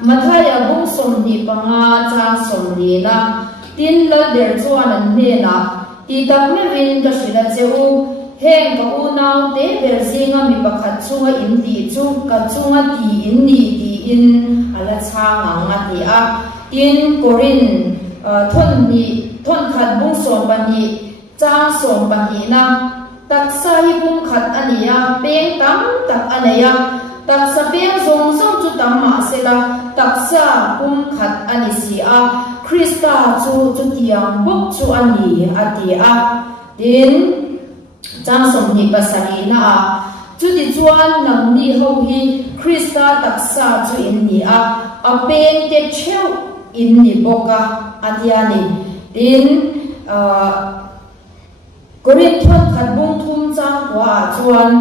Mathaya bung som ni panga cha som ni na tin la der chuan an ne na ti tak me vin ka shila cheu heng ka u nau te ber zinga mi pakhat chunga in ti chu ka chunga ti in ni ti in ala changa nga ti a in korin thon khat bung som pa ni cha som pa ni na tak sa hi bung khat ania peng tam tak ania tak sa peng zong zong chu tam ma se la tak sa bung khat ani si a Krista chu tiang buk chu ani ati a tin chang som ni pasari na a chu ti chuan nang ni ho hi Krista tak sa chu in ni a pen te cheu in ni boka ati ani tin Korin thon khat bung thum chang wa chuan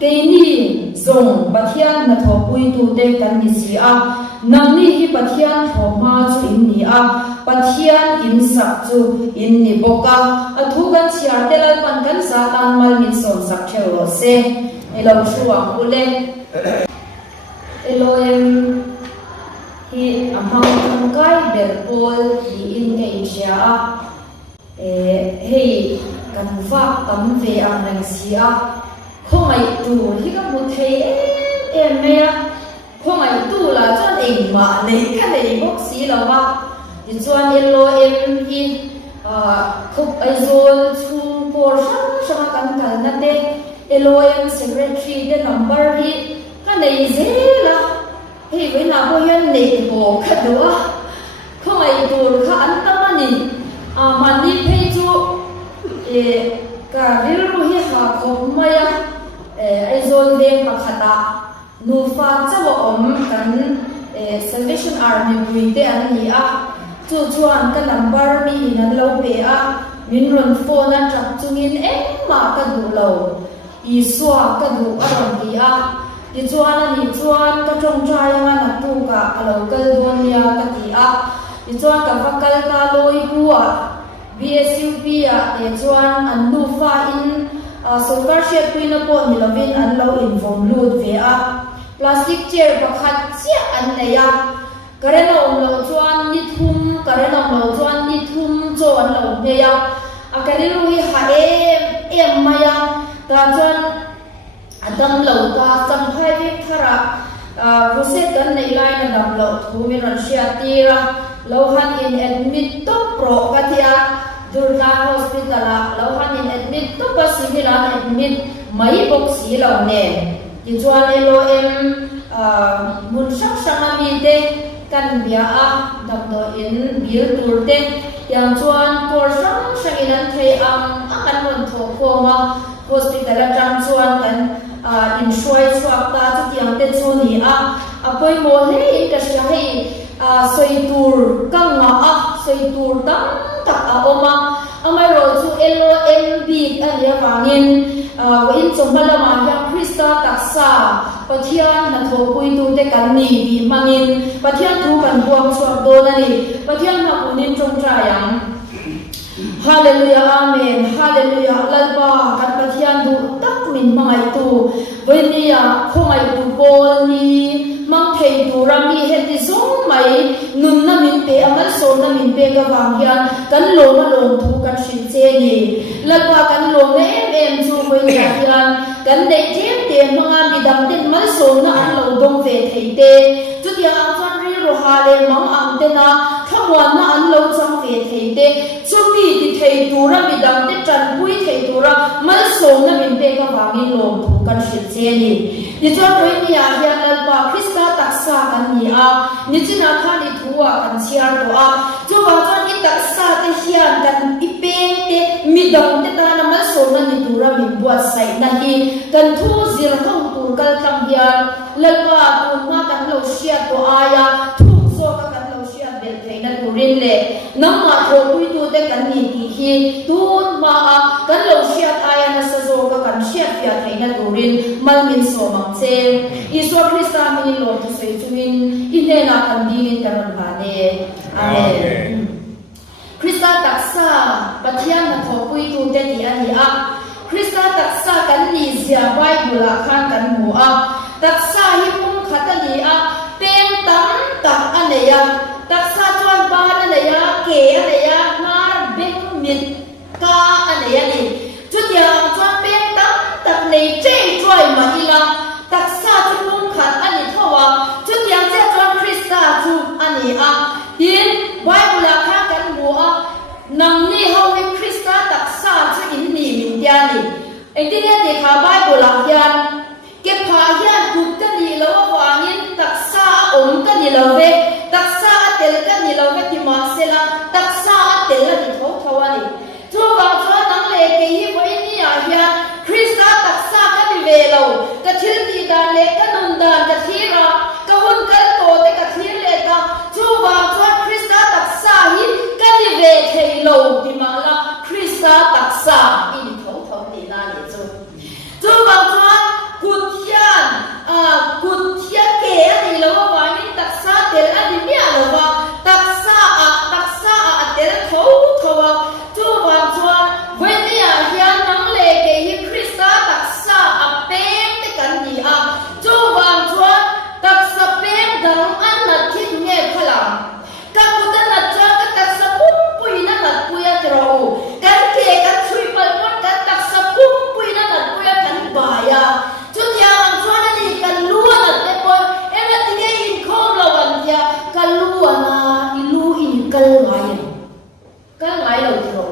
ke ni zong pathian na tho pui tu te kan ni si a nang ni hi pathian tho ma chu in ni a pathian in sak chu in ni boka a thu kan chiar te lan pan kan satan mal min som sak thelo se elo chuang ule eloem hi amang kai ber pol hi in Asia hei kan va tam ve ang nang sia khongai tu hi ka mu thei em me a khongai tu la chuan eng ma nei ka nei bok si lawa ti chuan elo em hi khup ai zol chung por sang kan kal na te elo em secretary de number hi ka nei zela hei ve na bo yan nei bo kha do a khongai tu kha an tamani mani phei chu ka rilru hi ha khom maya ai zol deng pakhata nu fa chawa om kan Salvation Army buite an ni a chu chuan ka number mi in lo pe a min ron phone a trak chungin ma ka du lo I swa ka du aron ti a ti chuan ani chuan ka tong trai nga na tu ka local don ya ka ti a ti chuan ka vakal ka loi buwa BSUP a chuan an nu fa in scholarship pin po nilovin an lo inform lut ve a plastic chair pakhat chia an neya karena lo chuan ni thum karena lo chuan ni thum cho an lo neya a karelu hi ha em maya ta chuan adam lo ta cham phai vi thara process kan nei lai na dam lo thu mi ran sia tira lo han in admit to pro katia Durga Hospital lo han in admit to pasivila admit mai box si lo ne ti chuan elo em mun sak ami te kan bia a dam do in bil tur te yang chuan por sang in an thei akan mon tho khoma hospital a tang chuan kan in shoi swak ta chu tiang te chu ni a apoi mo le in ka sha hei soitur kanga a soitur tam tak a oma amai ro chu elo mb alia wangin in chomala ma ya Krista taksa pathian na tho pui tu te kan ni bi mangin pathian thu kan buang swak do na ni pathian ma kunin trong tra yang hallelujah amen hallelujah lalba kan pathian du tak min mangai tu voinia khongai tu bol ni mang thei tu rami he ti zong mai nun na min pe amal so na min pe ga wang hian kan lo ma lo thu kan shin che ni lalba kan lo ne em chu voinia hian kan dei jem te manga mi dam ten mal so na an lo dong ve thei te chu tia ang chuan ri ro ha le mang ang te na thawon na an lo chang ve thei te chu mi ti thei tu ra mi dam te tran pui thei tu ra mal so na min pe ga wang in lo thu kan shin che ni ni chuan voinia hian lalba Krista taksa kan ni a ni china kha ni thuwa kan chiar to a chu ba chuan I taksa te hian kan I peng te mi dam te ta na mal so na ni tu ra min buat sai na hi kan thu zir khong tur kal tlang hian lalba tu ma kan lo sia to aya thu so ka kan lo sia bel thei na turin le nam ma tho pui tu te kan ni ti hi tun ma a kan lo sia aya na sa zo ka kan sia pia thei na turin mal min so mang che Iswa Krista min lo tu sei chuin ine na kan dingin karon ba ne amen Krista taksa pathian na tho pui tu te ti ani a Krista taksa kan ni zia Bible khan kan mu a taksa hi pum khatani a peng tam tak anh tin nghe thì khá Bible là hiền cái phá hiền cụt cái gì lâu hoàng in đặc sa cái gì lâu về đặc sa tel cái gì lâu về thì mà sẽ là đặc sa tel là thì thấu thấu anh chú vào chú nắng lệ cái gì vậy nhỉ hiền Christa đặc sa cái gì về lâu cái thiên thì đàn lệ cái nông đàn cái thiên ra cái hôn cái tổ cái thiên lệ ta chú vào chú Christa đặc sa hi cái gì về thầy lâu thì mà là Christa đặc sa in thấu thấu thì là để chú vào chú cụt thiên kẻ thì lâu vào những đặc sa để là đi mía lâu vào đặc sa để là thấu thấu chú vào chú với nhà hiền nắng lệ cái hi Christa đặc sa bém cái cảnh gì chú vào chú đặc sa bém đằng ăn là thiết nghe khai làm các cụ ta là cho các đặc sa bún bùi nó là bùi ở đâu cái kẻ cái chui bẩn bẩn cái đặc sa bún bùi nó là bùi ở cảnh bài chú nhà chú nó đi cảnh lúa là cái bồn em là tiếng cái in không là vấn đề cảnh lúa là in lúa in cái lái đầu thì rồi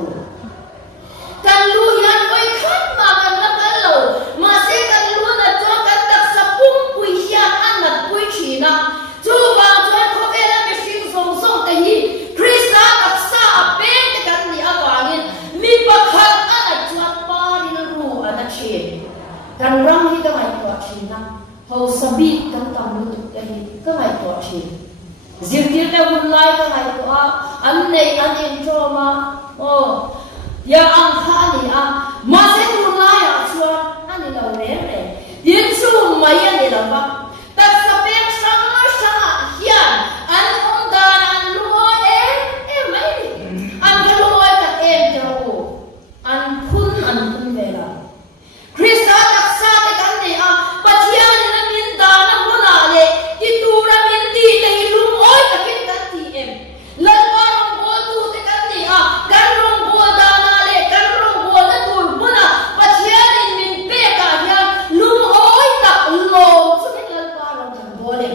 cảnh lúa yan với khách mà cảnh là cảnh lẩu mà sẽ cảnh lúa là cho cảnh đặc sa bún bùi hiền ăn là bùi chỉ na chú vào chú không phải là mình sinh sống sống cái gì Christa đặc sa bên cái cảnh gì vào nhìn mi bạc hạt ăn là chú ba đi nó ru ăn là chuyện cảnh răng hi cái mày tuột chuyện na hầu sabi cảnh tầm lu cái gì cái mày tuột chuyện diệt tiệt cái hôn lai cái mày tuột anh này anh em cho mà ya ang khá đi mà sẽ hôn lai chú anh này là rẻ rẻ tiến chú mày anh này là vâng đặc sa bên sang hiền anh không đàn anh lúa em mấy anh cái lúa các em cho anh khun về là Christa đặc sa cái cảnh này bắt chiang nó miên đàn nó muốn là lệ cái tu ra miên ti cái lúa ôi cái cảnh thì em lần qua rong bùa tu cái cảnh này cảnh rong bùa đàn là lệ cảnh rong bùa nó tu muốn là bắt chiang miên bê cả hiền lúa ôi đặc lô số cái lần qua rong thằng bùa lệ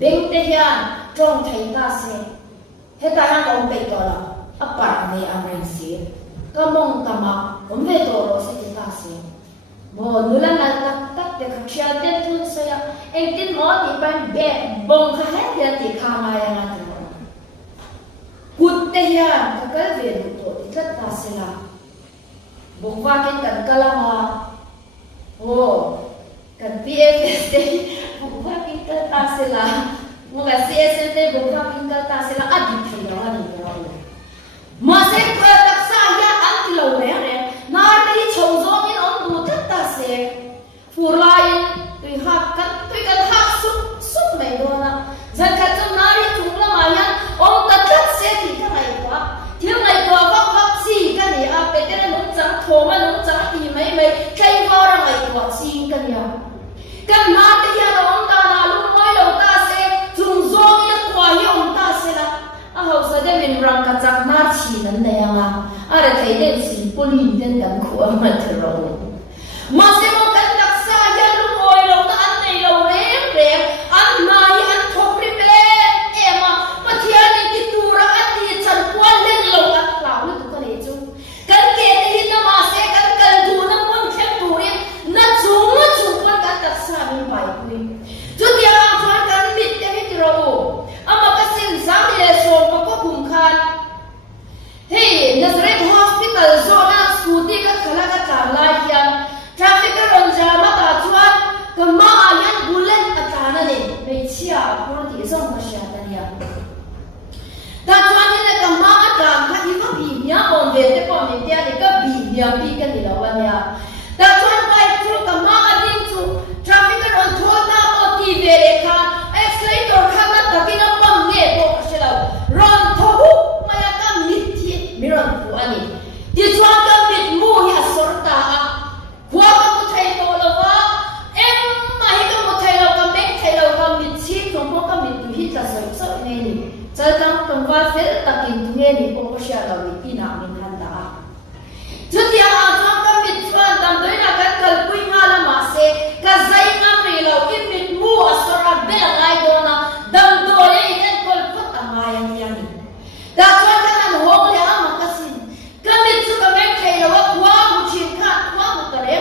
bên thế hiền trong thấy ta sẽ hết ta đang ông bị đó là bạn này anh ấy sẽ có mong ta mà ông về đó rồi sẽ ta sẽ một nửa là tắt để các chia tiền thun xây anh tin mỏ thì bạn bè bông khai hết tiền thì khai mai anh ăn được cút thế hiền các cái về được rồi thì rất ta sẽ là bông va cái cần calama cần PFS bông va cái cần ta sẽ là một cái CST bông va cái cần ta sẽ là adi thì nó là gì đó mà sẽ có đặc sa ya ăn thì lâu này nãy đi chồng gió như ông đủ tất ta sẽ phù lại tùy cần hát súc này luôn dân cả trong nãy đi chúng là mà nhá ông tất sẽ thì cái này quá thiếu này quá vác gì cái này bây giờ nó chẳng thô mà nó chẳng thì mấy cây vào ra này quá gì cái này cái nãy bây giờ ông ta là lúc nói đầu ta sẽ dùng gió như quá như ông ta sẽ là hậu giờ đây mình rằng cả chắc nát chỉ nên này để thấy đến sự polin đến cảnh của mình rồi mà sẽ có cảnh đặc sa gia lúc ngồi lâu ta ăn này lâu rém ăn này ăn thóc đi bên em mà thiên này cái tu ra ăn thì chẳng quan lên lâu ăn lão lúc có này chung cảnh kẹt thì nó mà sẽ cảnh cần tu nó muốn khéo tu em nó chung quan cảnh đặc sa mình phải quy chút dia quan cảnh mít cái hết rồi mà cái xin sáng thì là số mà có cùng khan hey Nazareth Hospital zona scooty ka khala ka charla hian traffic ka ron jam ta chuan ka ma yan bullet atana ne me chia por ti zong ma sha ta nia ta chuan ne ka ma atang kha hi ka bi nya on ve te ko ni tia ni ka bi nya bi ka ni lawan nia ta chuan pai chu ka ma adin chu traffic ka ron thona o ti ve le kha accelerator kha na takina pam ne ko shela ron thobu maya ka mit miron pu ani ti chuan ka mit mu hi sorta huwa ka mu thai to lawa em ma hi ka mu thai lo ka mek thai lo ka mit chi thong ko ka mit tu hi ta so ne ni chal kam kam wa fel takin nge ni ko sha lo ni ina min han da chu ti a chuan ka mit chuan tam doi na ka kal pui nga la ma se ka zai ngam ri lo in mit mu a sora be la ngai do na dam do le en kol phot a ma yang yang ni da chuan ka nan ho le ama ka sin ka mit chu ka mek thai lo wa mu chin kha wa mu ta le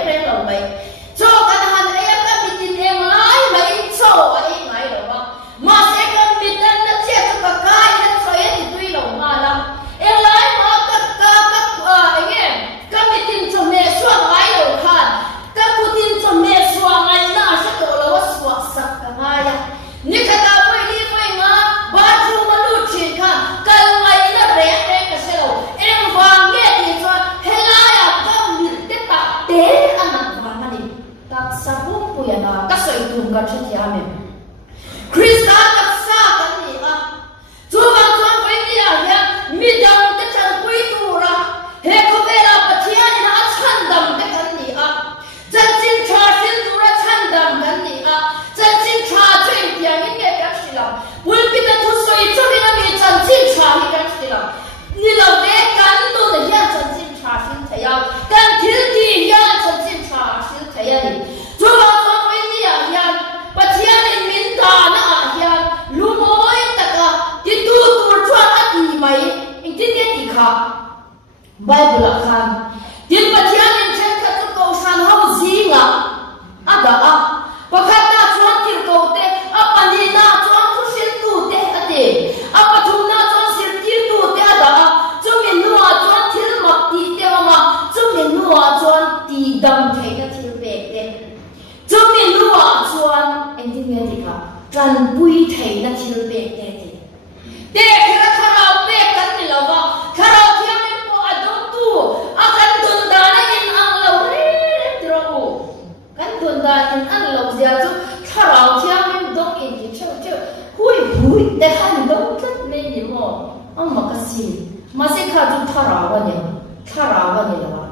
Bible khan tin pathian in chen khat ko san ho zinga ada a pakhat na chuan tir ko te a pani na chuan thu sin tu te ate a pathum na chuan sir tir tu te ada a chumin nuwa chuan thil mak ti te ma chumin nuwa chuan ti dam theina thil pe te chumin nuwa chuan endimetika tran pui theina thil pe te te khara khara pe kan ni lawa khara thiam ni po adon tu akan dun dana in ang lo re tro kan dun da in an lo zia chu khara thiam ni dong in ki chau chau hui te han dong tat me ni mo ang makasi ma se kha chu khara wa ni lawa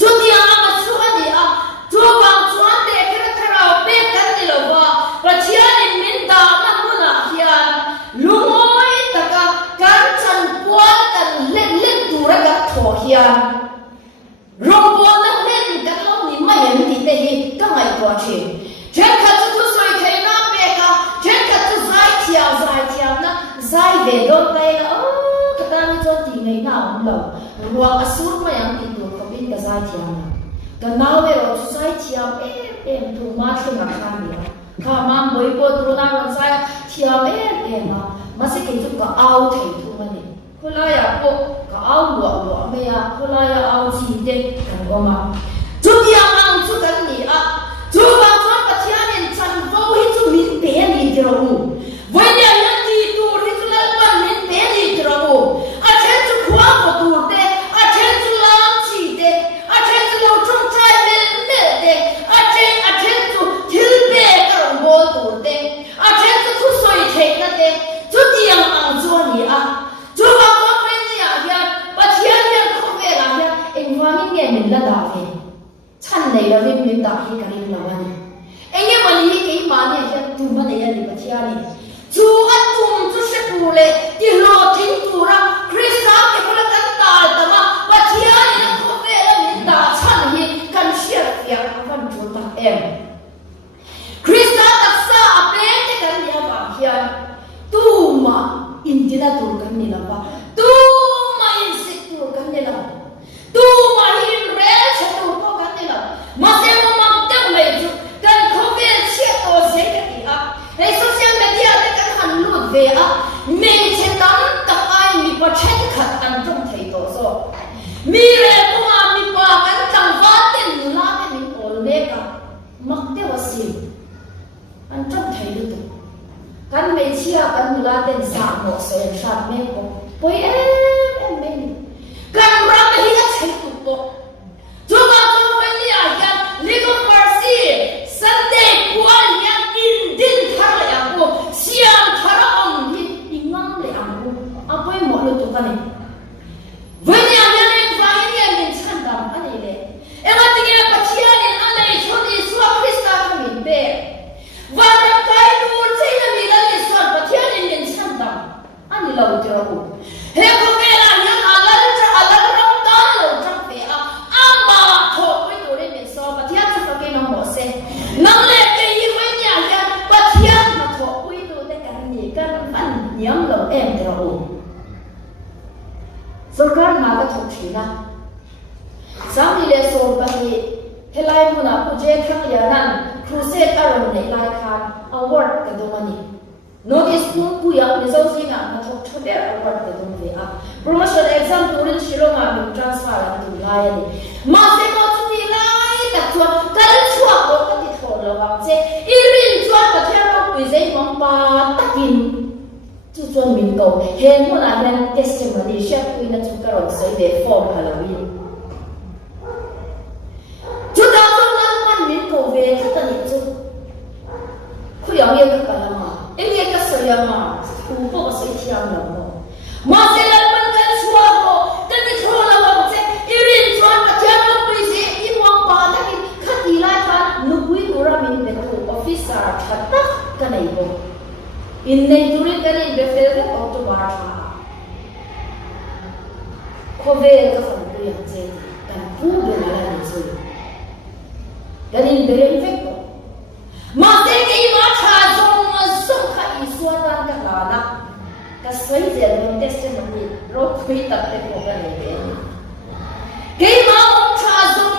chu ti ang chu ani a chu bang chuan te khara pe kan ni lawa pathian in min da ma muna hian lungoi taka kan chan puan kan len tura ga tho hian rong puan na len kan lo ni mai en ti te hi ka ngai ko chi chen kha chu soi thei na pe ka chen kha chu zai thiam na zai ve do pai la o ka ta ni chon ti nei na om lo ruwa asur ma yang ti tu ko bin ka zai thiam na ka na we ro zai thiam em tu ma thing na khan ni kha mang boi po tru na ron sai thiam na ma se ke chu ka au thei tu ma ni khula ya po ka au lo me ya khula ya au chi te kan go ma chu ya ang chu kan ni a chu ba chuan pathian in chan vo hi chu min pe ni dro voi ya na ti tu ri chu la pan min pe ni dro a chen chu khwa ko tu te a chen chu la chi te a chen chu lo chung chai me te a chen chu thil pe ka ro bo tu te a chen chu thu soi thei na te chu ti yang ang chu ni a chu ba ko pe ni a ya pathian yan kho ve la ya en wa min ye min la da ve chan nei la min da hi ka rin la wa ni en ye man hi ke ma ne ya tu ma ne ya ni pathian ni chu a tum chu se pu le ti lo thing tu ra krista ke ko la kan ta ta ma pathian ni kho ve la min da chan hi kan shia ya kan chu ta em krista ta sa a pe te kan ya ba hian tu ma indina tur kan ni la ba tu ma in sit tur kan ni la tu ma hin re cha tur ko kan ni la ma se mo ma te me chu kan kho ve che to se ka ti a he social media te kan han lut ve a me che tam ta ai mi pa chen khat an trong thei to so mi re ko ma mi pa kan tang va ten la te min ol ne ka mak te wa si an trong thei lu tu kan me chia kan la ten sa mo se shat me ko poi em me ni kan ra me hi a chei tu to chu ba chu pa ni a ya legal mercy sunday kwal ya in din thar ya ko siam thara om hi ingam le am ko a poi mo lu tu kan ni when ya ya ne va ni ya min chan dam ani le e ma ti ya pa chia ni an le choni swa krista ka min be va ta kai dur chei na mi la ni swa pa chia ni min chan dam ani lo ti ro he ko ke la ya alal ram ta lo chak pe a ama tho poi tu le min so pa chia ta ke no mo se nang le ke yi wen ya ya pa chia ma tho poi tu te kan ni kan an nyam lo em ti ro सरकार मागा थोक्षिना सामनी ले सोल बहि हेलाई मुना पुजे थंग यानन क्रूसेड अरम ने लाई खान अवार्ड कदोमनी नोटिस नु पुया रिजल्ट्स ना थोक थबे अवार्ड कदोम ve a promotion exam turin shiloma mi transfer tu lai ni ma se ko tu lai ta chu kal chua ko ka ti thol lo wa che irin chua ka thero pu zai mong pa takin chu chuan min ko he mo la men testimony share ku na chu ka ro sai de form halloween chu da so na man min ko ve chu ta ni chu khu yang ye ka la ma e ye ka so ya ma ku po sai thiam lo mo ma se la man kan chua ko ka ni thro la wa che irin chuan ka thia no pu si i mo pa la ki khati la tha nu pui ura min de ko officer thata ka nei bo in nei turin kan in refer the october tha ko ve ka fan pu yang che kan pu be la ni chu kan in bere effect ko ma se ke ma tha zong ma so kha i suan ka la na cái suy diễn trong testimony rồi quy tập để của cái này về cái mà ông cha dùng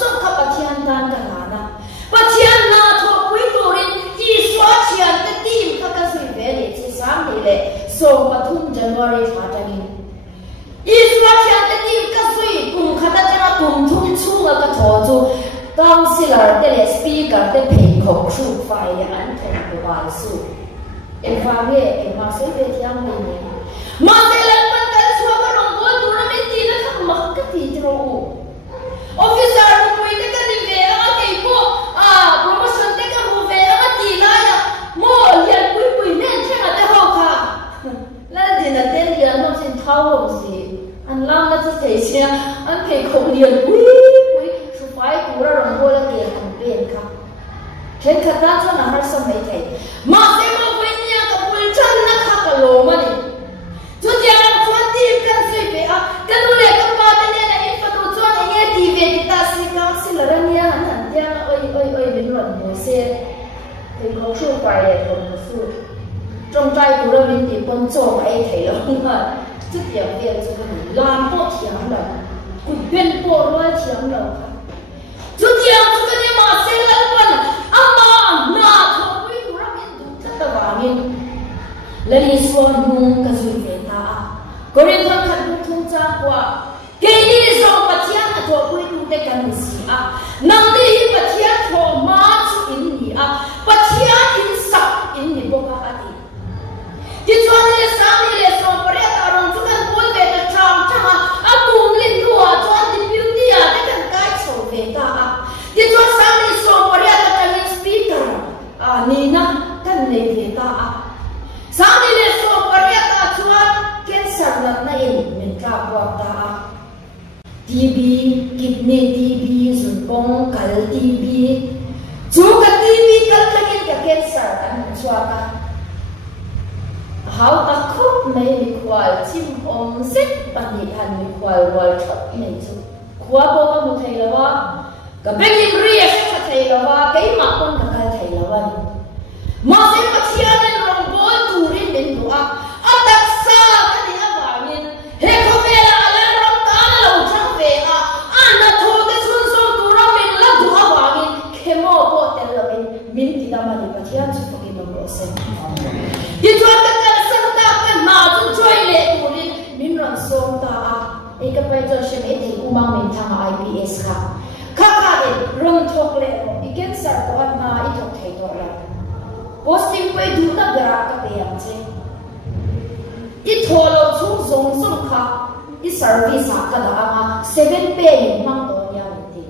số các bậc thiên đàn cả na bậc thiên na thuộc quý tu rin chỉ xóa thiên cái tim các suy về để chỉ sáng đi lệ số bậc thun January phát ra đi chỉ xóa thiên cái tim các suy cùng khát ra cho cùng thun chu ở cái chỗ chu当时了的嘞 speaker 的评控数发的安全的话数，因方面因嘛随便听的呢，嘛在人们跟说个龙国主人们记得他嘛个地着我，officer 不会那个你别啊给过啊 promotion 那个不会啊地来呀，莫人不会那天啊的好看，那真的真的那是讨东西，安拉那是提醒，安给空人不。phải cú ra rồng bôi là kề hành liền khắp trên khát ra cho nàng har sâm mấy thầy mà thế mà với nhà cái bôi chân nó khắc cái lỗ mà đi cho tiền cho tiền cần suy về à cái đồ này cái bao nhiêu này là ít phải đồ cho này nghe đi về thì ta suy cảm xin là ra nha hẳn tiền ơi bình luận một xe thì có số phải để còn một số trong trai cú ra mình thì con cho mấy thầy lắm mà chút tiền về cho mình làm bộ thiam đầu cú bên bộ lo thiam đầu chúng ta chúng ta đi mà xem lần lần ama na thôi quý của mình đủ chất là vàng in lần đi xuống nung cái gì về ta có nên thân thân cũng thông tra qua cái đi sau bắt chiang là thôi quý của cái cái gì à nằm đi bắt chiang thôi mà chú in gì à bắt chiang in sập in gì bộ cái gì chỉ cho nên sáng đi lên xong bây giờ ta đang chúng ta muốn về cái trang trang à cùng lên đùa cho đi beauty à cái sổ về ta thì cho sáng đi sổ bây giờ ta lên speaker à nina cái này về ta sáng đi lên sổ bây giờ ta cho cancer là này mình trả qua ta TB kidney TB zun bong kal TB chú cái TB kal lagi cái cancer anh cho ta how ta khóc mấy bị khoai chim ôm xích bằng nhiệt hành bị khoai rồi thất này chú khóa bộ các một thầy là hoa cái bên in ria sẽ thầy là hoa cái mặt con cái thầy là hoa mà sẽ bắt chia nên rong bố tù đi đến đủ à đặc sa cái gì à bảo nhìn hệ không về là lên rong cá là lâu trăng về à là thôi cái xuân xuân tù rong mình là đủ à bảo nhìn cái mò bộ tên là mình thì đã mà đi bắt chia chú phải cái đồng xem thì cho cái mà chúng chơi lệ của mình làm xong ta ấy cái bây giờ xem ấy thì cũng mang mình thằng IPS khác khác thì rung thuộc lệ rồi cái sản của anh mà ít thuộc thầy thôi là posting quay đủ tất cả các bé em chứ ít thôi là chúng dùng dùng khác ít service khác cái đó mà 7 pay mang đồ nhà mình đi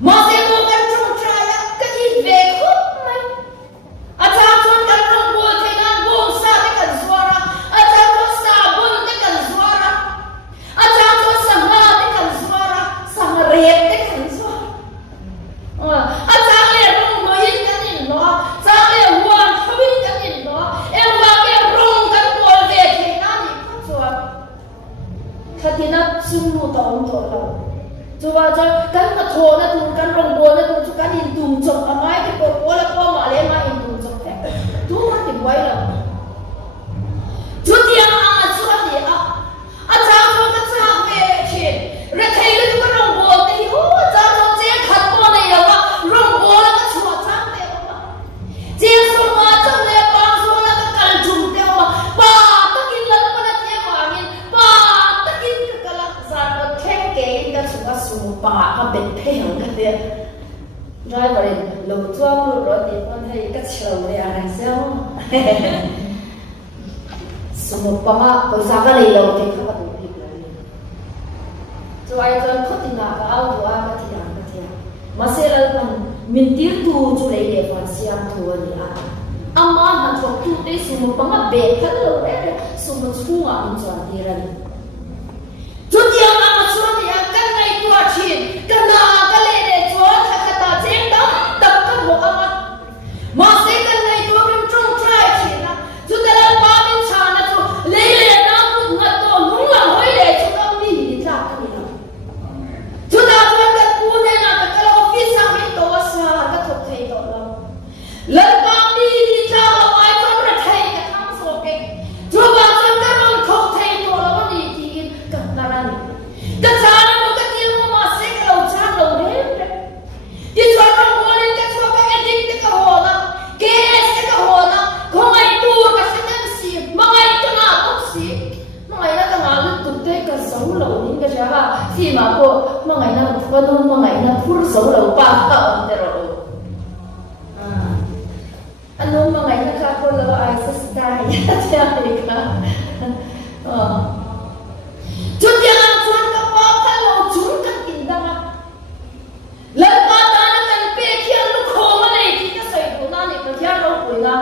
mà sẽ có cái trong trai cái ít về khúc này à cha cho cái rung bùa thì ngang bùa sa cái cần xóa chú ba cho cái mà thua nó tụi cái rồng bùa nó tụi cái nhìn tụm chụp ở máy cái cột bùa là con mà lên máy nhìn tụm chụp thế chú nó thì quay là chú tiền à chú thì à cha con cái cha về chuyện rồi thấy cái chú rồng bùa thì cha cho chị khát con này là rồng bùa là cái chú cha về mà chị xong mà trong này bao số là cái cần chùm theo mà ba tất nhiên là nó là theo mà nhìn ba tất nhiên cái là sản vật thêm cái chú ba số ba cái bên phèo cái đấy driver lâu chuông rồi thì con thấy cái chiều này anh sao số ba mà bây giờ cái này lâu thì không có đủ việc rồi cho ai cho có tin là cái áo của anh cái gì mà sẽ là mình tiêu thụ cho lấy để phát triển thua đi mà nó thuộc tu đấy số ba mà bé cái lâu đấy số một số mà mình chọn đi ra chú tiền mà số thì cái này tua chuyện cái nào cái này để cho thằng ta chém đấm đập cái bộ mà sẽ cái này tua cái trong trai chuyện chú ta làm ba mình chán là chú lấy nó cũng ngắt to đúng là hơi để chú ta đi đi ra cái này chú ta vẫn cái cu này là cái office sang bên đó sao cái thuộc thầy đó lần ba đi đi ra ngoài trong cái thầy cái thằng số cái chú ba เจ้าอีกนะจุดยังชวนกับพ่อถ้าเราชุนกันกินได้แล้วป้าตาเนี่ยกันเปี้ยเขี้ยวลูกโคมาเลยที่จะใส่ตัวนั่นเนี่ยก็เที่ยวเราคุยนะ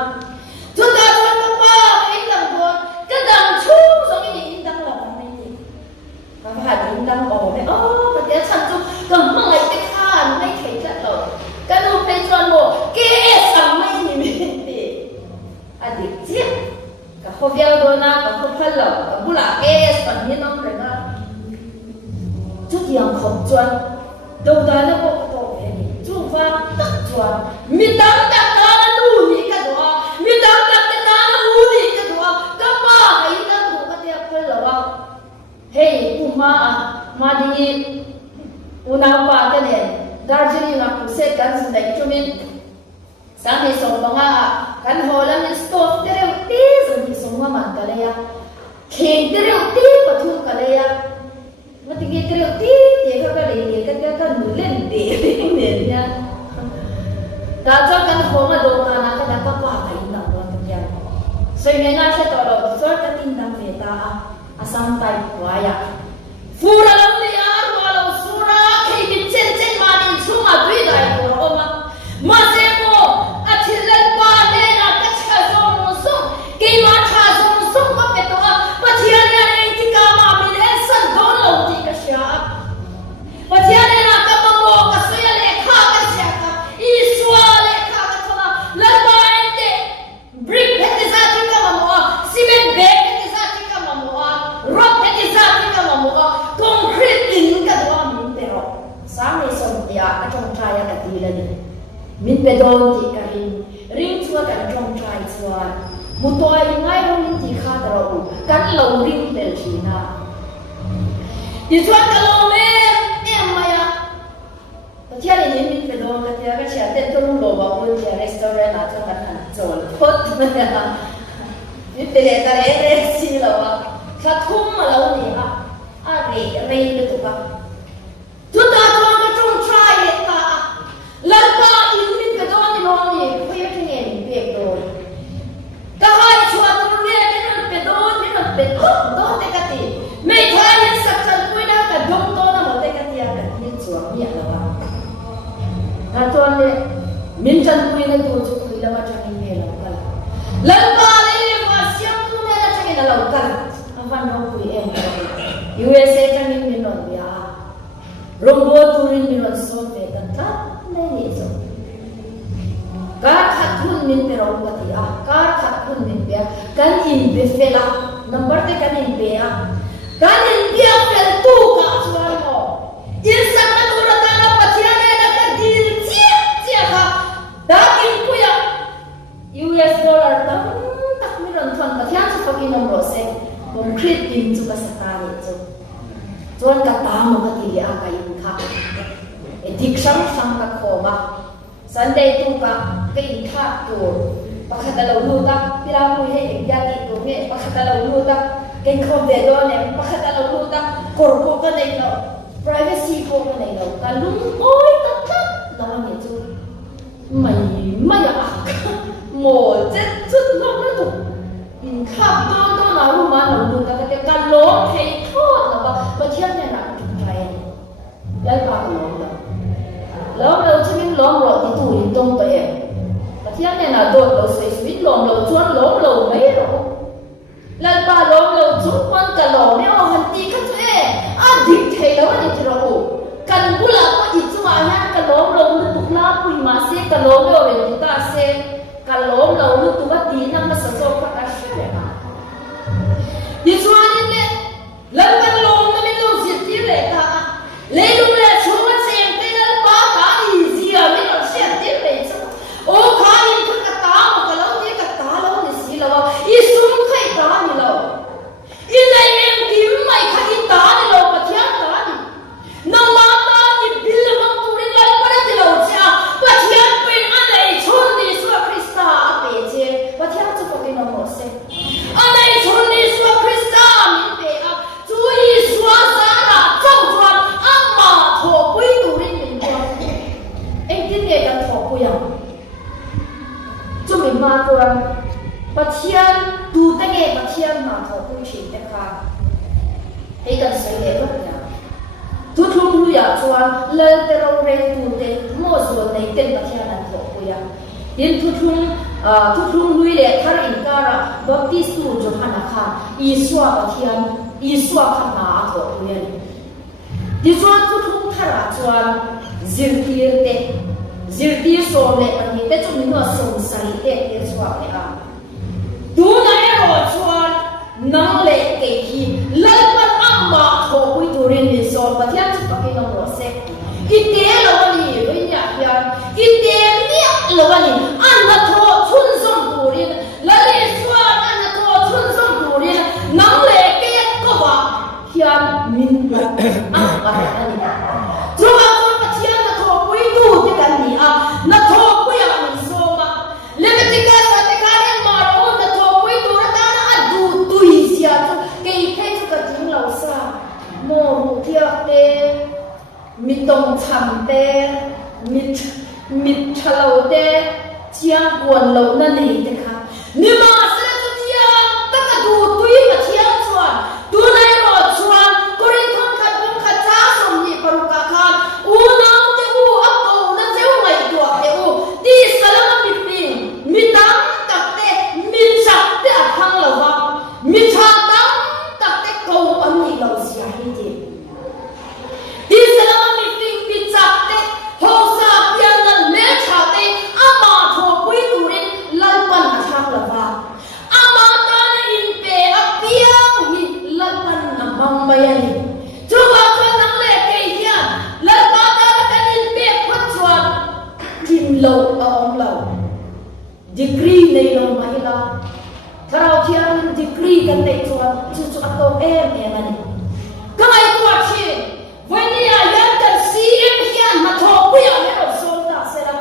จุดการชวนกับป้าไอ้ดังตัวก็ดังชุ่มสองอีนี่ดังหลับไม่ดีป้าผ่านดังออกเนี่ยประเดี๋ยวฉันจุดก็เมื่อไหร่จะฆ่าไม่เคยจะหรอกก็ดูเป็นชวนโบเกสัมไม่มีไม่ดีอดีตเจี๊ยบกับเขาเดียวโดนนะกับเขาพันหลอกกับบุหรี่เกสปันนี้น้องเลยนะจุดยังขบจวนดูได้แล้วก็โตเองจุดว่าตักจวนมีตั้งแต่ตาหนูนี่กันตัวมีตั้งแต่ตาหนูนี่กันตัวก็มาให้ตั้งหัวก็เดียวพันหลอกเฮ้ยกูมาดีอุณาปากันเนี่ยดาร์จิลิงaku set kan sedai cumin sampai sombonga kan holam stove tereu ti semua mantalaya keng tereu ti pathum kalaya matige tereu ti tega kale kan nulen de nya ta cha kan homa do kana ka da pa kai na do kya so ne na se to do so ta tin dam veta asam tai waya fura lam ni ar wala sura kai bi chen manin chunga dui dai ko oma ma se ko athilan pa ne na ka cha zong so ke ma cha zong so ko pe to pathian ne ne ti ka ma mi ne san do lo ti ka sha pathian ne na ka ma mo ka se le kha ka sha ka I swa le kha ka thola la ba ente brick he za ti ka ma mo cement bag he za ti ka ma mo rock he za ti ka ma mo concrete in ka do min pe ro Sami somya atong traya katila ni min pedon ti karin ring chua kan atong try chua mutoi ngai ro min ti kha taro kan lo ring tel china ti chua ka lo me maya tia ni min pedon ka tia ka cha te to lo ba ko tia restaurant a cha kan chol phot ma ni te le ta re si lo ba kha thum ma lo ni a re le tu ka Tuta tuan ka trong try it ka lalpa ilmin ka don ni long ni khuya ki ne ni pe do ka hai chua tu ne ni non pe do te ka ti me thai ni sak chal pui na ka dom to na mo te ka ti ka ni chua mi ala wa ka tuan ne min chan pui na tu chu khui la wa chang ni me la ka lalpa le wa siam tu ne na chang ni la ka avan no pui em USA chang ni non ya Rombo turin miron sote tanta nai so kar khathun min pe ro pati kar khathun min pe kan in be fela number te kan in be kan in be fel tu ka chuan mo in sak na tu ra ta na pathia ne na ka dil chia ha da in puya US dollar ta tak miron thon pathia chu pakin nom ro se concrete in chu ka satani chu Tuan kata mo katili ang kayo ka. Edik sang ka koma. Sunday tu ka kain ka tu. Pakatalaw luta pila mo he yati tu nge pakatalaw luta kain ko de do ne pakatalaw luta korpo ka nei no privacy ko ka nei no kalung oi tata lawan ni tu. May ak mo jet chut lo na tu. In khap do na ruma na luta ka te kalong hey ko na ba Bacchian ne na tu try lai pa ko lo chi min long ro ti tu in tong to em Bacchian ne na do lo sai swit long lo chuan lo mai ro lai pa lo chu kwan ka lo ne o han ti kha che a dik thei lo ni ti ro kan bula ko i chu ma ya ka lo lu tu la pui ma se ka lo ve ti ta se ka lo lu tu ba ti na ma sa so ka ka she na ni chuan ne lan kan lo Lelung le chunga sem te dal pa ta easy a me no se te pe o kha in ka ta mo ka lo ni ka ta lo ni si lo I sum khai ta ni lo I nei em kim mai kha I ta ni lo pa thia ta ni no ma ta ni bil ma tu ri la pa ti lo cha pa thia pe a nei chun ni su Krista a pe che pa thia chu ko ki no mo se lal te ro re tu te mo so nei ten pathian an tho puya din thu thung lui le thar in kara baptist tu jo hana kha iswa pathian iswa kha na tho puya di chuan thu thung thara chuan zirtir so le ani te chu min no som sai te chuan le a tu na ro chuan nang le ke hi lal pan amma tho pui turin ni so pathian chu pakai no ro se ite lo ni rinya hian ite ni lo ni an na tho chun som turin la le chuan an na tho chun som turin nang le ke ko wa hian min ba a ba ani chu ma ko pathian na tho pui tu te kan ni a na tho pui a ni so ma le me te ka sa te ka ni ma ro na tho pui tu ra ta na du tui sia chu ke ke chu ka jing lo sa mo hu thiak te mi tong cham te mit thalo te chiang buồn lâu na nei te kha ni ma se chu tia ta ka du tui ma thiang chuan tu nai ro chuan korin thon khat bum khat cha som ni paru ka khan u nau te u a ko na cheu mai tu te u ti salama mi ping mi tam tak te mi chak te a phang lo wa mi cha tam tak te ko an ni lo sia hi ti ti salama mi ping mi chak te ho sa pian na me cha te ama tho pui tu rin lal pan a thang lo wa ama ta na in pe a piang hi lal pan na mang mai ani chu wa khan nang le ke hian lal pa ta na kan in pe khat chuan kim lo a ong lo degree nei lo mai la tharau khian degree kan nei chuan chu chu a to em ani kai ko chi when ya yan kan cm hian ma tho pui a le ro so ta se la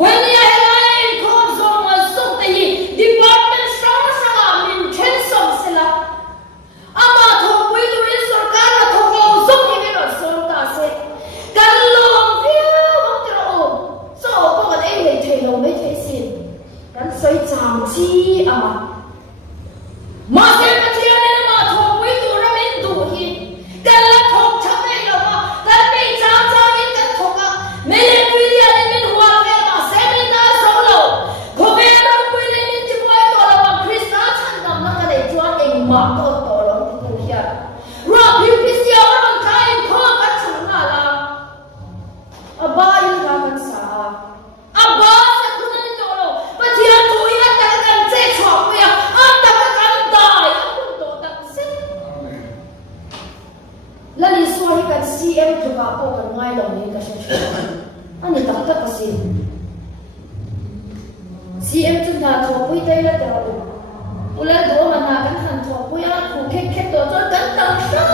when ya lai ko so ma so te hi department sa min chen so se la ama tho pui tu rin sarkar na tho ko so ni me ro so ta se kan long pia wang te ro so ko kan ei le thei lo me thei sin kan soi chang chi ama ma se pa thia ne ma tho pui tu ra min du hi kan la thok chak nei lo ma kan pe chang chang in kan thoka me le pui ya ne min huwa ke ma se min na so lo ko me ro pui ne min ti poi to lo ma krista chan dam na ka dei chuan eng ma to lo tu hian ra pi pi sia ron kai ko ka chang na la aba in ka kan sa aba se kun ni to lo pa thia tu ya ta kan che chwa pu ya an ta ka kan dai kun to ta se la ni so hi kan cm tu ka ko kan ngai lo ni ka sha ani ta ta ka si cm tu na to pui dai la ta lo ulan do ma na kan han to pu ya ku khet khet to cho kan tam sha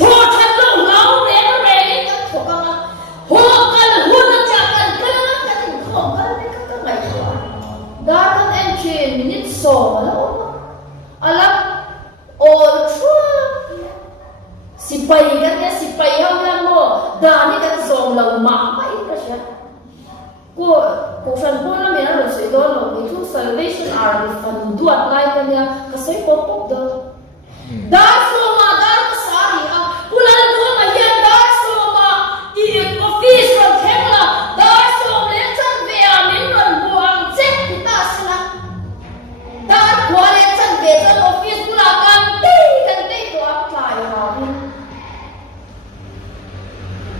tho chan lo lao re re ni kan tho ka ma ho kan hu na cha kan kan kan kho kan ni kan ngai to da kan en chen minute so la ala all true sipai kan ya sipai hau kan mo da ni kan som lo ma pa in ka sha ko san po na me na lo se do lo ni tu salvation army fan du apply kan ya ka sai pop pop do da so ma da ka sari a pulan do ma yan da so ma i office from kemla da so le chan ve a min ron buang check ta sla da ko le chan ve chan office pula kan te ko apply ha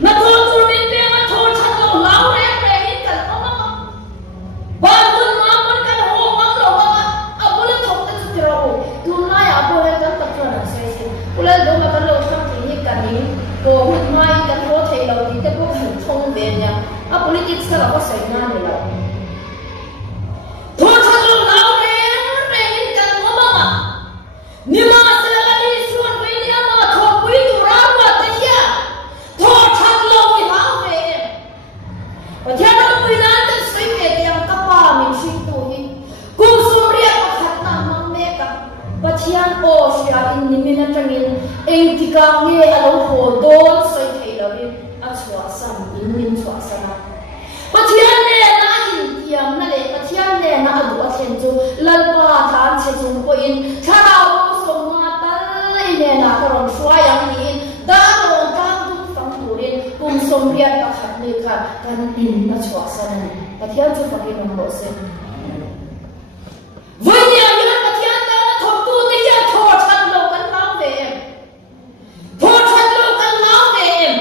na to tu min pe ma tho chan lo lao re re in kan ma ba kun ma kun kan ho ma lo ma a bula thok ta chu ro tu na ya bo le kan ta tra na se se pula do ma kan lo tham thi ni kan ni ko hut mai kan ho thei lo ni te ko kan thong ve nya a politics ka ko sai na ni lo tho chan lo lao re re in kan ma ni ma se la ni suan ve ni ma tho pui tu ra wa ta ya tho chan lo wi ha ve wa thia na pui na ta sai ve yang ka pa min shi tu hi kum sum ria ka khat na ma me ka pathian o sia in ni min na tangin eng ti ka nge alo ho don sai thei lo ni a chwa sam in min chwa sana pathian ne na in tiam na le pathian ne na adu a chen chu lal pa than che chung ko in tharau so ma tal ne na ka ron shwa yang ni da ro ka tu fang tu rin kum som riat pakhat ni kha kan in na chuak sanan pathian chu pakin mo se voi ni ang pathian ta na thok tu te ja tho chat lo kan lau ve em tho chat lo kan lau ve em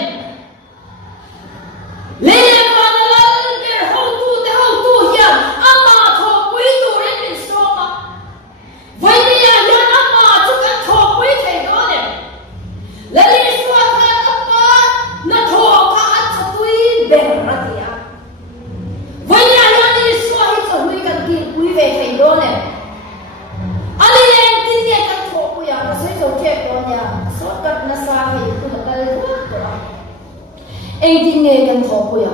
le pa na lal ber ho tu hiam ama tho pui tu ren min so ma voi ni ang ama chu kan tho pui thei do ne la li so ka apa na tho ka at chatui ber ra dia voi ni ang ni so hi so hui kan ki pui ve thei do ne ali len tin ye kan tho pu ya ka sei so ke ko nya so kat na sa hi ku na kal ko eng tin ye kan tho pu ya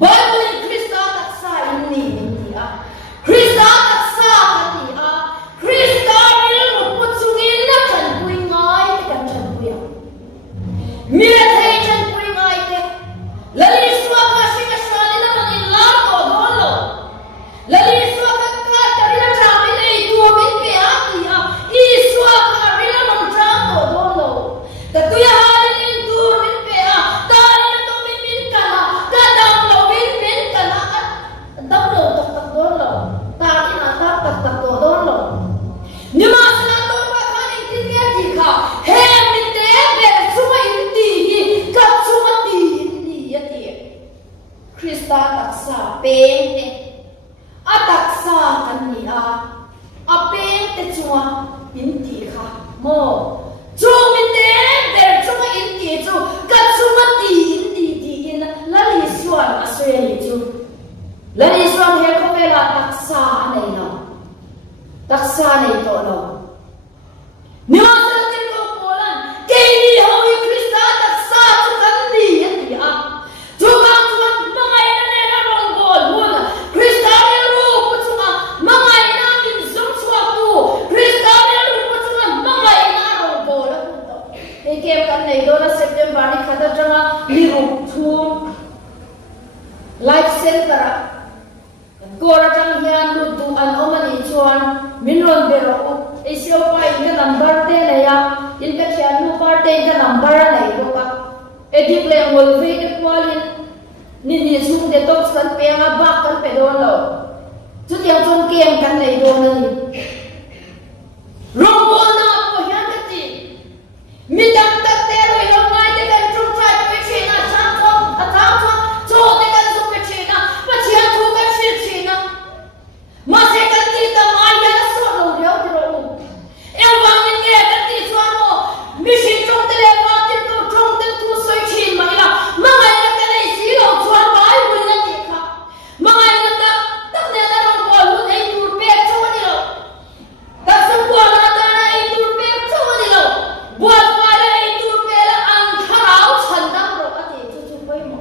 Bible in Krista tak sa ini dia Krista tak sa ni a Krista ni lu put sungin na kan pui ngai kan chan pu ya mi le thei chan pui ngai te la li swa ka shi ka sha ni na man la ko do lo la li swa ka ka ta ri na cha mi nei tu min pe a ki a I swa ka ri na man cha ko do lo ta tu ya ha ni tu min pe a ta ni na to min ka na ka dang lo min ka na dang lo tak do lo ta ki na tak do lo ni ma sa to ba ka ni tin ya ji kha he min te be su ma in ti hi ka su ma ti ni ya ti Krista tak sa pe ne atak sa kan ni a pe te chua in ti kha mo chu min te be su ma in ti chu ka su ma ti in la li suan a se ni chu la li suan he ko pe la tak sa nei no tak sa nei to no ni ma sa ti ko polan ke ni ho i Krista tak sa chu kan ni ya ti a chu ma mangai na ne na rong bol mun Krista ni ru pu chu ma mangai na min zum chua tu Krista ni ru pu chu ma mangai na rong bol to e ke kan nei do na September ni khada janga ni ru thu life center Kora tang hian lu tu an omani chuan min ron bero e sio pai na number te le ya in ka thian lu par te ka number nei ro ka e dik le ngol ve te kwalin ni sung de tok san pe nga ba kan pe don lo chu tiang chon kem kan nei do na ni rong bo na ko hian ka ti mi dak tak te ro yo ngai te kan chung chai pe che na sang thong a thang thong cho te kan su pe che na pa chian thu kan shi che na ma se kan ti ta ma ya na so lo yo ti ro e wang ni ke kan ti chuan mo mi shi chung te le ma ti tu chung te tu soi chin ma ila ma ngai na ka nei si lo chuan bai bu na ti kha ma ngai na ta tak ne na rong ko lu ei tu pe chu ni lo ta sam ko na ta na ei tu pe chu ni lo buat ma le ei tu pe la ang tharau chan dam ro ka ti chu chu bai mo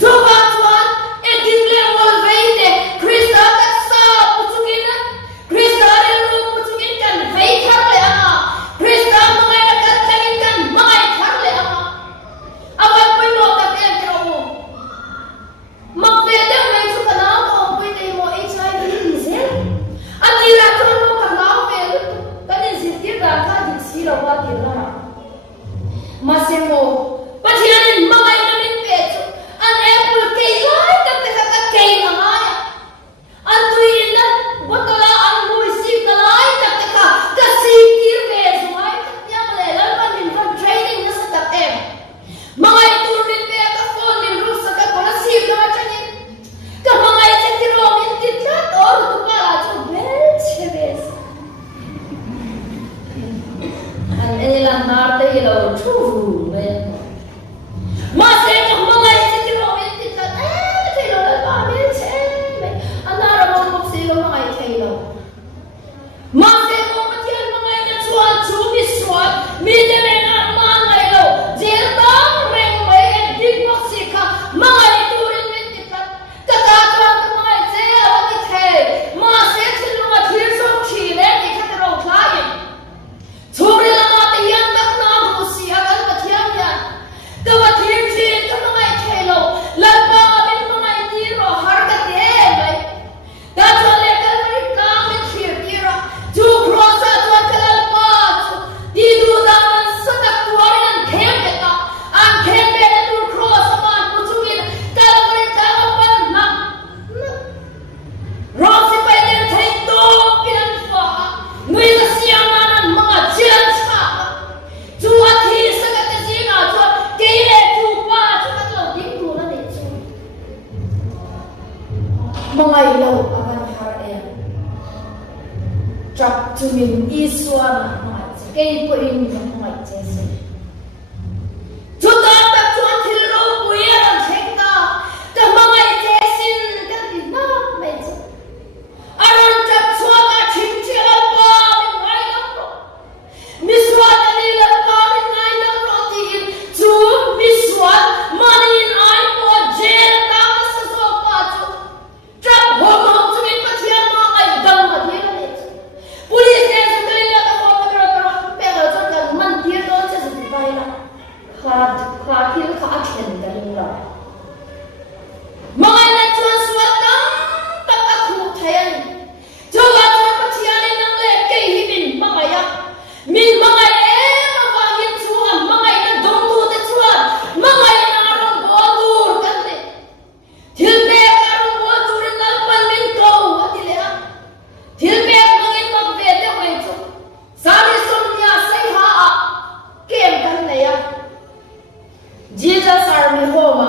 chu ba chuan e dik le wol ve ne Krista tak sa pu chu ki na Krista le ru pu chu ki kan ve thar le ama Krista ma ngai na kan changin kan ma ngai thar le ama awan pui mo ta ke ro mo ma ve da ngai chu kana ko pui te mo HIV ni se ani ra chu mo ka na ve ka ni zit ki da ka di si ro wa ti na ma se mo pa thi ani ma ngai na min pe chu an e pul ke lai ka te ka ke ma ngai an tu in na botala an lui si ka lai ka si ki ve su mai ya le la pa min van training na sa ta em mangai tur min pe ka phone min ru sa ka ko si na chani ka mangai se ti ro min ti ta or tu pa la chu bel che ves an e la nar te lo thu ve ma se ka mangai se ti ro min ti ta te lo la pa min che ve an na ra mo si lo mangai te lo ma se ko ma ti an mangai na chuan chu mi swat mi de le na ma ngai lo jel tang reng me dik mok si kha mangai tu rin min ti ta ta ta ka mangai che a ti the ma se ti lo ma thir so thi le ni kha ta ro thlai churi la ma te yan tak na bu si a kan pa thiam ya ta wa thir thi ka mangai the lo la pa min mangai ti ro har ka te mai ta cho le ka mai ka min thir ti ro chu cross a cho ka la pa di du da man sa trap chumin iswa na kay po in mga Jesus chuta ta chuan thilro puya ang thengka ta mga jesin ka dina mai chu aron trap chua ka thingchela pa ngai dam ro miswa ni la pa ngai dam ro tin chu miswa manin ai po jel ta sa so pa chu trap ho mo chumin pa thia ma ai dam ma di la ni police ne sa kalila ka po ka pero chon ka man tir do che sa pai la kha thil kha action da la mga na chuan swatang tak khu thayan joga chuan pa thian nang le ke hi min mga ya min mga ma pa hin chuan mga na dong tu te chuan mga na rong bo dur kan ne thil be ka rong bo dur nal pan min ko ati le ha thil be mangin mak ve te hoi chu sari somnya sai ha kem kan ne ya Jesus army homa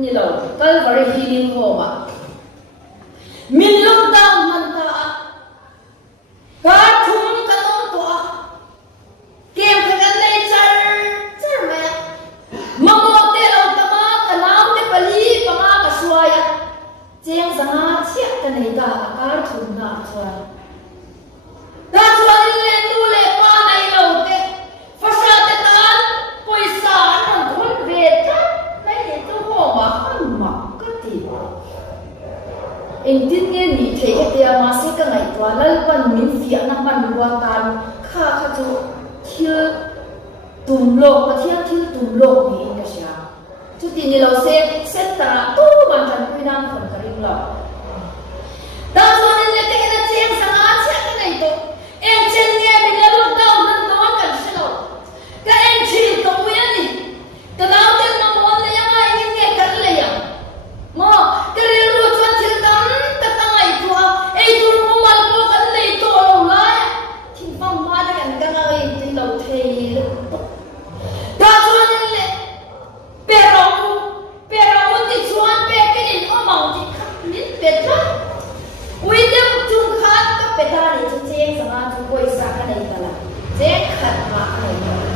ni lo Calvary healing homa min lockdown man ta ka thum ka long to kem ka kan nei char ma mamo te lo ta ma ka naw te pali pa ma ka suaya cheng sanga chia ka nei ta kar thum na chuan ta chuan le tu le pa nei lo te fasha te tan poisa an khol ve ta nei le tu homa han ma ka ti eng tin nge ni the ke te ma se ka ngai twa lal pan min fi na man wa tan kha kha chu thil tum lo pa thia thil tum lo ni ka sha chu ti ni lo se set ta tu man tan pui nam khon ka ring lo da chuan le te ke na cheng sang a chia ka nei to em chen nge min la lo down nan don kan se lo ka em chi to pu ya ni ka daw ten ma mon le ya mai ni nge kan le ya mo ka re lu chuan thil tam ta ta ngai tu ei tu mo mal ko kan nei to lo la thin fang ma da kan ka ngai ti lo thei da chuan le pero ti chuan pe ke ni o mau ti khat nin pe tra ui dem chung khat ka pe da ni chi cheng sama chu koi sa ka nei kala je khat ma nei kala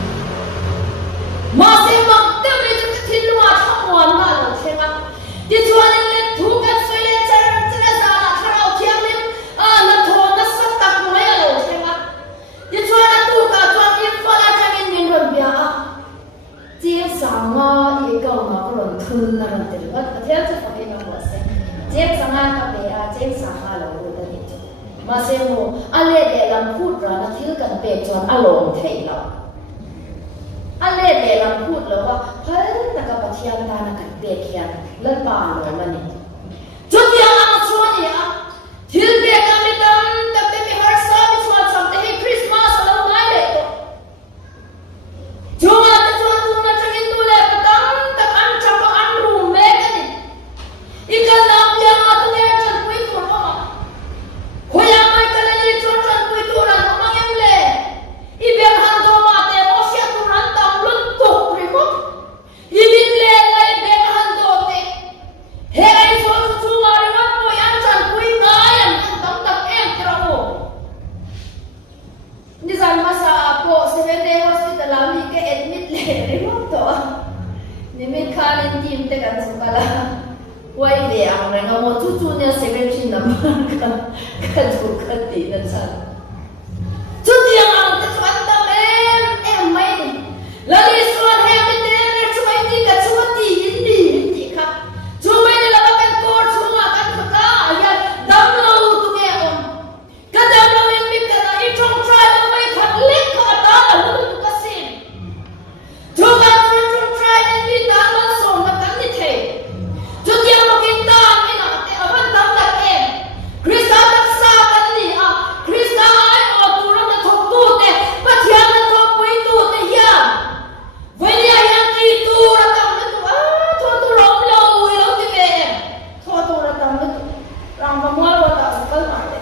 ma se mak te me chu ka thin wa thong wan ma lo thenga ti chuan le thu ka soi le char chara sa la tharau thiam lim na tho na sat tak mai lo thenga ti chuan tu ka chuan in fa la chang in min ron bia chia sama ye kau ma ron thun na ron te wat ka thia chu fa ke ma wa se je sanga ka pe a je sama lo ro da ni ma se mo ale de lam phut ra na thil kan pe chuan a lom thei lo ale de lam phut lo wa hal na ka pa thian na na kan pe khian la pa lo ma ni chu ti ang chuan ni a thil pe ka mi tam ta te mi har sa mi chuan sam te hi Christmas lo nai le to Juma ta chuan tu na changin tu le patam ta an chapa an ru me ka ni ikal na pia ma tu ne chan pui tu ma khoya mai ka le ni chuan chan pui tu ran ma ngem le I ber han do ma te mo sia tu ran tam lut tu pri mo I bin le lai ber han do te he ai so chu ma ri ma po yan chan pui nga yan an tam tak em tra mo ni zan ma sa po 7 day hospital ami ke admit le remote to ni me khalin team te kan su kala wai ve ang re nga mo chu chu ne secretary na ka du ka ti na sa chu ti ang ta chuan ta em mai ni la li suan he mi te ne chu mai ni ka chu ti in ti kha chu mai ni la kan kor chu ma kan ka ya dam lo tu nge om ka dam lo in mi ka na I chong try lo mai khat le ka ta la lu tu ka sin chu ka chong try in mi ta ma so ma kan ni the chu ti ang mo kin ta ni na te avan dam la em Krista ta sa kan ni a Krista ai o tu ro na thok tu te pa thian na thok pui tu te ya vai ni a yang ki tu ra tam na tu tho tu rom lo ui lo ti ve tho tu ra tam na tu rang pa mo lo ta sa kal ma le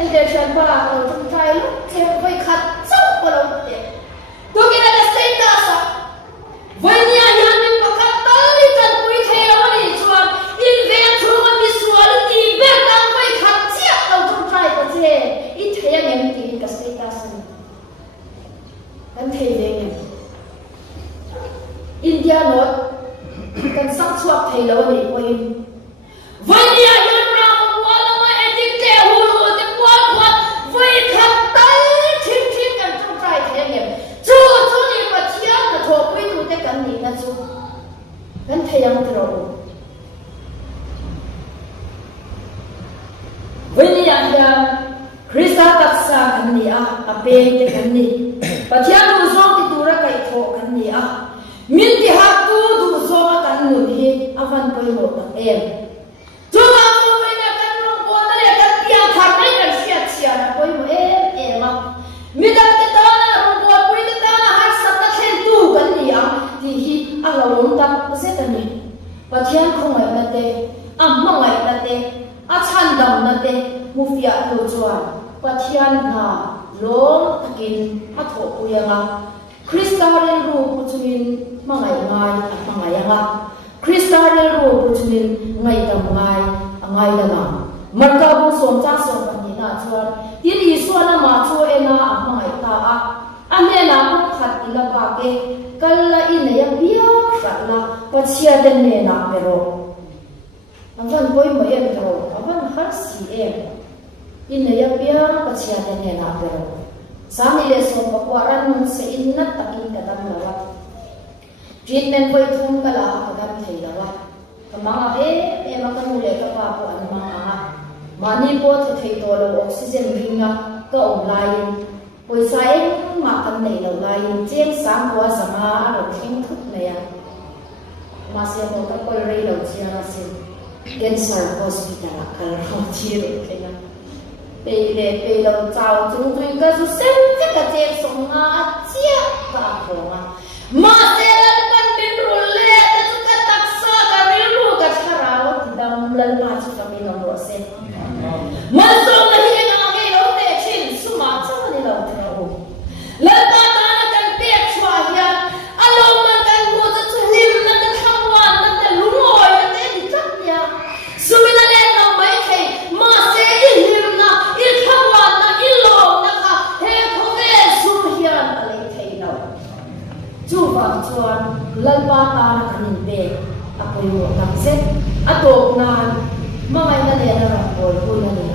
en de chan pa o tu trai lu te vai khat sau pa lo te tu ki na ka sei ta sa vai ni a yang min pa khat ta li kan pui the lo ni chuan in ve thu ma mi sual ti be ta vai khat chia lo tu trai pa che yang tro Veni ya Krista taksa kan ni ape te kan ni pathian du so ti tura kai tho kan ni min ti ha tu du so kan nu hi avan poi ho ta em tu ma tu mai na kan ro ko na le kan tiang thak mai kan sia sia na poi mo em ma mi da te ta na ro ko poi te ta na ha sa ta khen tu kan ni ti hi ala lom ta se ta ni pathian khong ai na te ma ngai na te a chan dam na te mu fia lo chuan pathian na lom takin a tho puyanga Kristaren ru puchuin mangai anga Kristaren ru puchuin ngai tam ngai dana marka bu som cha som ni na chuan tin i suana ma chu ena mangai ta ane na ko khat ila ba ke kalla in ya bia khala pachia den ne na pero avan boy mo em tro avan har si em in ya bia pachia den ne na pero sami le so ko ran mun se in na takin ka dam lawa treatment boy thum kala ka dam thei lawa kamanga e ma kan le ka pa ko an ma mani po thei to lo oxygen ringa ka online poi sai ma kan nei lo lai chen sang ko sama ro thing thut ne ya ma se mo ka ko rei lo chia na se cancer hospital ka ro chi ro ke na pe lo chao chung chung ka su sen ka ka che song a chia ka ko ma se lan pan bin ru le ta chu ka tak sa ka ri ru ka thara lo ti dam lan ma chu ka mi no ro se ma so na hi na nge lo te chin su ma chu ni lo te ro la ta ta na kan pe chwa ya alo man kan mo cha chu lim na ka thang wa na ta lu ngoi na te di chak ya su mi na le na mai thei ma se i lim na i thang wa na i lo na ka he kho ve su hian a le thei no chu ba chuan lal pa ta na kan be a poi mo tam se a to na mai na le na ra poi ku na ni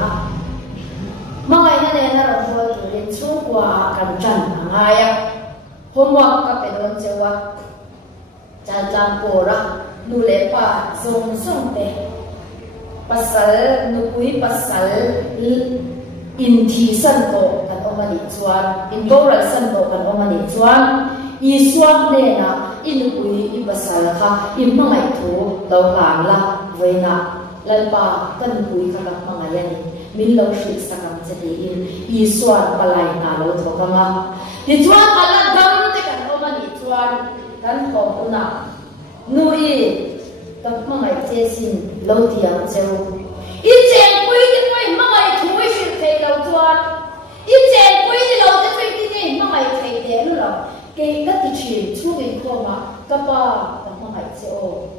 Mga ina na yana rambol tulit suwa kanjan ngaya homework ka pedon sewa jalan pora nule pa song te pasal nukui pasal inti san ko kan omani chuan indoral san ko kan omani chuan iswak ne na inukui ipasal ka imangai thu lo lang la wena lalpa kan kui ka mga yan min lo shi sakam chati in iswar palai na lo thokama ti chuan ala dam te kan omani chuan kan tho una nui tak mangai che sin lo tiang cheu i cheng pui ti mai mangai thui shi thei lo chuan i cheng pui ti lo te thei ti nei mangai thei te lo ke ka ti chi chu ge ko ma ka pa tak mangai che o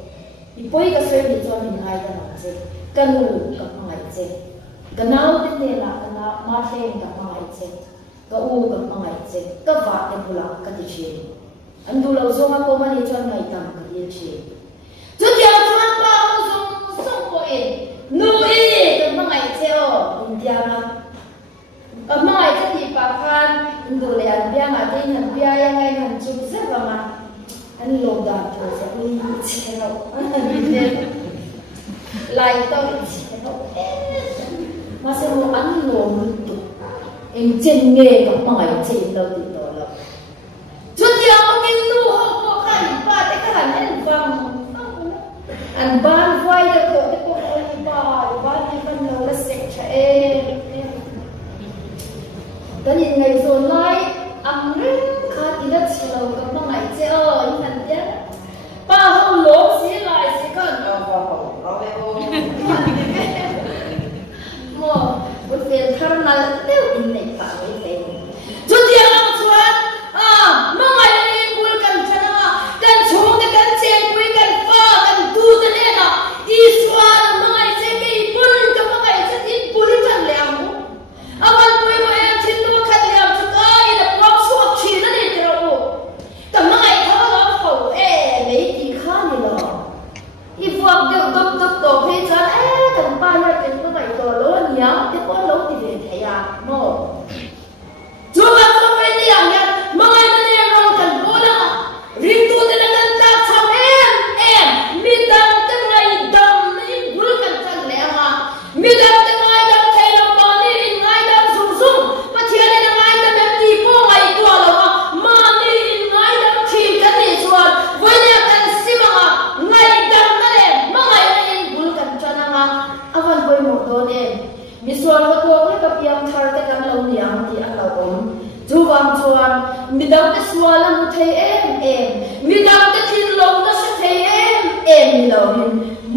i pui ka se ni chuan min ai da ma che kanu ka mangai che ganau te ne la kana ma hleng ka mangai che ka u ka mangai che ka va te bula ka ti chi andu lo zo ma ko ma ni chuan ngai tam ka ye chi chu tia chuan pa ho song song ko e nu e ka mangai che o india na ka mangai che ti pa khan andu le an bia ma te nan bia ya ngai han chu se ba ma an lo da to se ni che no lai to che no masa mo an lo mutu en chen nge ka mangai che lo ti to lo chu tia mo kin nu ho ko khan pa te ka han en fam an ban vai de ko te ko an ba ni ban lo la sek cha e tani ngai zo lai am ren kha ti da chlo ka mangai che o in han tia pa ho lo si lai si kan ba ho le o mo một phiền thar nal teu in nei pa we te chu tia ang chuan mangai ni kul kan chana kan chung te kan chen pui kan pa kan tu te ne na i chuan mangai che ke pun ka mangai che tin pul chan le amu awan pui mo em chin no khat le am chu ai da pok suak chi na ni te ro ka mangai thawa yang ti an lo om chu wang chuan midang te swala mu thei em midang te thin lo na se thei em ni lo hin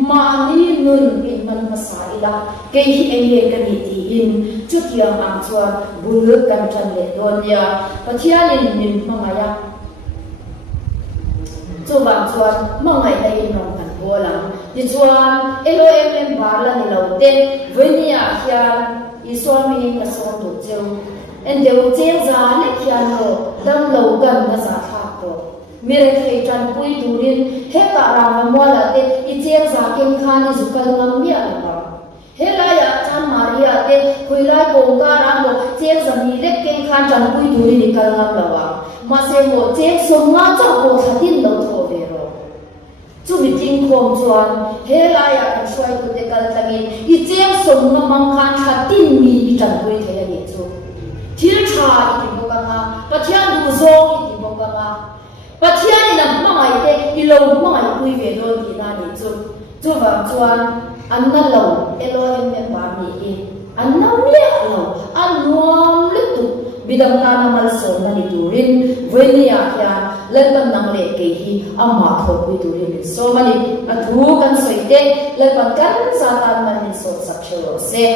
ma ni nun in man masa ila ke hi enge kan ti in chu tiang ang chuan bul kan than le don ya pathian in min mangaya chu wang chuan mangai dai nong kan bola ti chuan LOM barla ni lo te venia hian iswami ka so to cheu en deu chen za le khian lo dam lo kan na za tha to mere thei tran pui turin he ka ra ma mola te I chen za ken khan zu kal ngam mi ala he la ya chan maria te khuila ko ga ra lo chen za ni le ken khan tran pui turin ni kal ngam lawa ma se mo chen som nga cha ko thatin lo tho ve ro chu mi ting khom chuan he la ya kan swai ku te kal tangin I chen som nga mang khan thatin mi tran pui thei ani chu thil tha I bo ka nga pathian du zong I bo ka nga pathian ina mangai te I lo mangai pui ve don ki na ni chu wa chuan an na lo LOM me ba ni e an na mi lo an nuam le tu bidang na na mal so na ni turin venia kya lalban nang le ke hi ama tho pui turin so mani athu kan soite lalban kan sa tan man ni so sak chero se